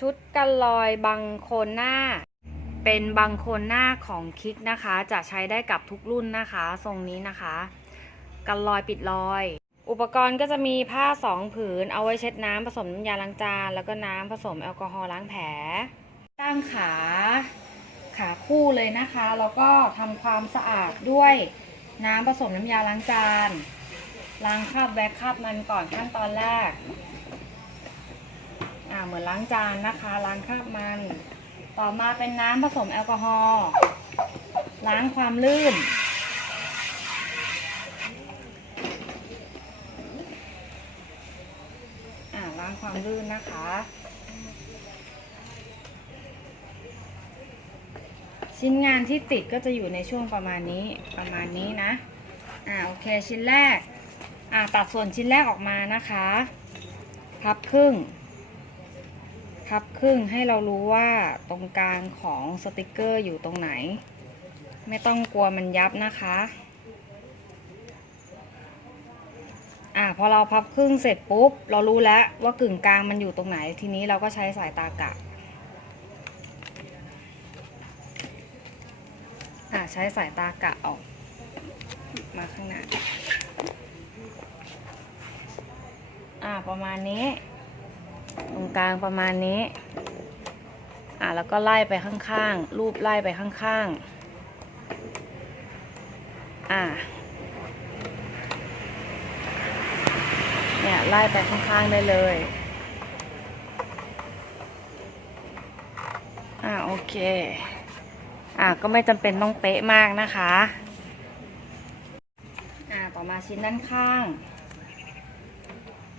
ชุดกันรอยบังโคนหน้า เป็นบังโคนหน้าของคิกนะคะ จะใช้ได้กับทุกรุ่นนะคะ ทรงนี้นะคะ กันรอยปิดรอย อุปกรณ์ก็จะมีผ้าสองผืน เอาไว้เช็ดน้ำผสมน้ำยาล้างจาน แล้วก็น้ำผสมแอลกอฮอล์ล้างแผลตั้งขาขาคู่เลยนะคะ แล้วก็ทำความสะอาดด้วยน้ำผสมน้ำยาล้างจานล้างคราบแว็กคราบมันก่อนขั้นตอนแรก เหมือนล้างจานนะคะ ล้างคราบมัน ต่อมาเป็นน้ำผสมแอลกอฮอล์ล้างความลื่น อ่าล้างความลื่นนะคะ ชิ้นงานที่ติดก็จะอยู่ในช่วงประมาณนี้ประมาณนี้นะ อ่าโอเคชิ้นแรก อ่าตัดส่วนชิ้นแรกออกมานะคะ พับครึ่ง พับครึ่งให้เรารู้ว่าตรงกลางของสติกเกอร์อยู่ตรงไหน ไม่ต้องกลัวมันยับนะคะอ่าพอเราพับครึ่งเสร็จปุ๊บ เรารู้แล้วว่ากึ่งกลางมันอยู่ตรงไหน ทีนี้เราก็ใช้สายตากะอ่าใช้สายตากะออก มาข้างหน้าอ่าประมาณนี้ ตรงกลางประมาณนี้ อ่าแล้วก็ไล่ไปข้างๆ รูปไล่ไปข้างๆ อ่าเนี่ยไล่ไปข้างๆได้เลย อ่าโอเค อ่าก็ไม่จำเป็นต้องเป๊ะมากนะคะ อ่าต่อมาชิ้นด้านข้าง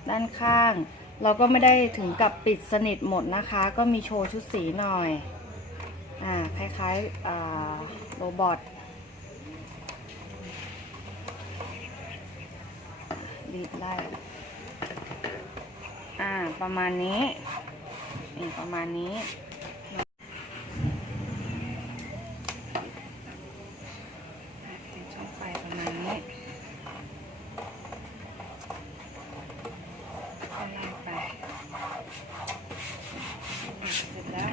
ด้านข้าง เราก็ไม่ได้ถึงกับปิดสนิทหมดนะคะ ก็มีโชว์ชุดสีหน่อย อ่า คล้ายๆโรบอทรีดไล่อ่า ประมาณนี้นี่ประมาณนี้ช่องไฟประมาณนี้ก็ไล่ไปอะเสร็จแล้ว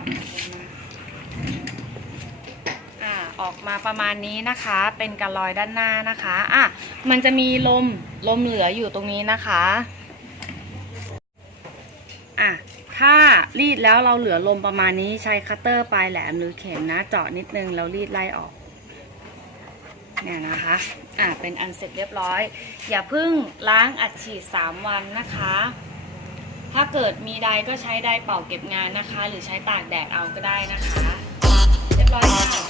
เอามา ออกมาประมาณนี้นะคะ เป็นกระลอยด้านหน้านะคะอะมันจะมีลมลมเหลืออยู่ตรงนี้นะคะอะถ้ารีดแล้วเราเหลือลมประมาณนี้ใช้คัตเตอร์ปลายแหลมหรือเข็มนะเจาะนิดนึงแล้วรีดไล่ออกเนี่ยนะคะอะเป็นอันเสร็จเรียบร้อย อย่าเพิ่งล้างอัดฉีด 3 วันนะคะ ถ้าเกิดมีใดก็ใช้ไดร์เป่าเก็บงานนะคะ หรือใช้ตากแดดเอาก็ได้นะคะ เรียบร้อยค่ะ